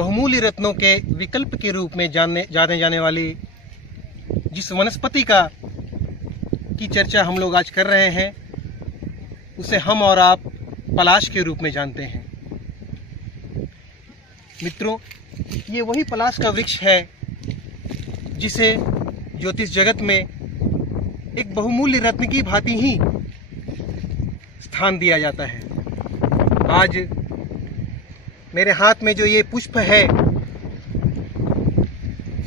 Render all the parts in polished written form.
बहुमूल्य रत्नों के विकल्प के रूप में जाने जाने वाली जिस वनस्पति की चर्चा हम लोग आज कर रहे हैं, उसे हम और आप पलाश के रूप में जानते हैं। मित्रों, ये वही पलाश का वृक्ष है जिसे ज्योतिष जगत में एक बहुमूल्य रत्न की भांति ही स्थान दिया जाता है। आज मेरे हाथ में जो ये पुष्प है,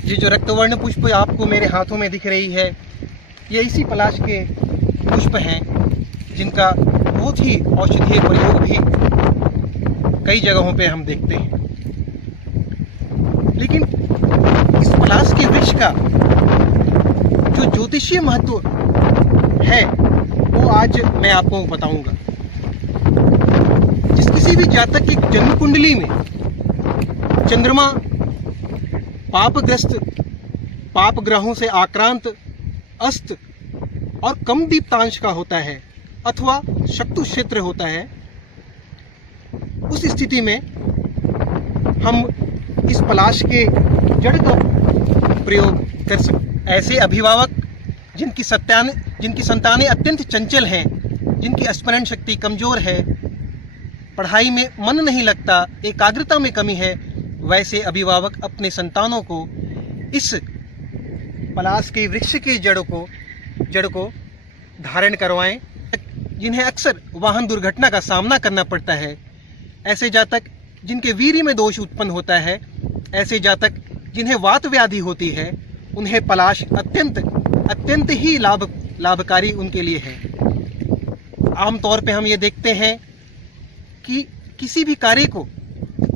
ये जो रक्तवर्ण पुष्प आपको मेरे हाथों में दिख रही है, ये इसी पलाश के पुष्प हैं जिनका बहुत ही औषधीय प्रयोग भी कई जगहों पे हम देखते हैं। लेकिन इस पलाश के वृक्ष का जो ज्योतिषीय महत्व है वो आज मैं आपको बताऊंगा। जिस किसी भी जातक की जन्म कुंडली में चंद्रमा पापग्रस्त, पाप ग्रहों से आक्रांत, अस्त और कम दीप्तांश का होता है अथवा शत्रु क्षेत्र होता है, उस स्थिति में हम इस पलाश के जड़ का प्रयोग कर सकते। ऐसे अभिभावक जिनकी संतानें अत्यंत चंचल हैं, जिनकी स्मरण शक्ति कमजोर है, पढ़ाई में मन नहीं लगता, एकाग्रता में कमी है, वैसे अभिभावक अपने संतानों को इस पलाश के वृक्ष के जड़ को धारण करवाएं। जिन्हें अक्सर वाहन दुर्घटना का सामना करना पड़ता है, ऐसे जातक जिनके वीर्य में दोष उत्पन्न होता है, ऐसे जातक जिन्हें वात व्याधि होती है, उन्हें पलाश अत्यंत ही लाभकारी उनके लिए है। आमतौर पे हम ये देखते हैं कि किसी भी कार्य को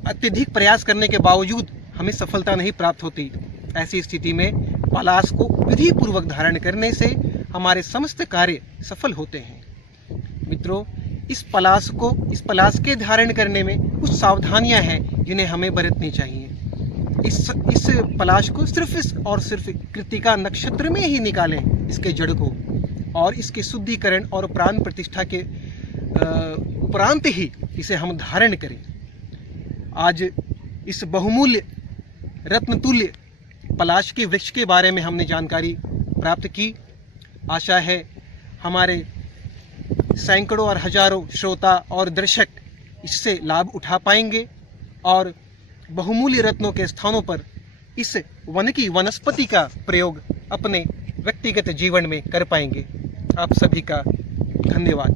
अत्यधिक प्रयास करने के बावजूद हमें सफलता नहीं प्राप्त होती। ऐसी स्थिति में पलाश को विधि पूर्वक धारण करने से हमारे समस्त कार्य सफल होते हैं। मित्रों, इस पलाश के धारण करने में कुछ सावधानियां हैं जिन्हें हमें बरतनी चाहिए। इस पलाश को सिर्फ कृत्तिका नक्षत्र में ही निकालें इसके जड़ को, और इसके शुद्धिकरण और प्राण प्रतिष्ठा के उपरांत ही इसे हम धारण करें। आज इस बहुमूल्य रत्नतुल्य पलाश के वृक्ष के बारे में हमने जानकारी प्राप्त की। आशा है हमारे सैकड़ों और हजारों श्रोता और दर्शक इससे लाभ उठा पाएंगे और बहुमूल्य रत्नों के स्थानों पर इस वनस्पति का प्रयोग अपने व्यक्तिगत जीवन में कर पाएंगे। आप सभी का धन्यवाद।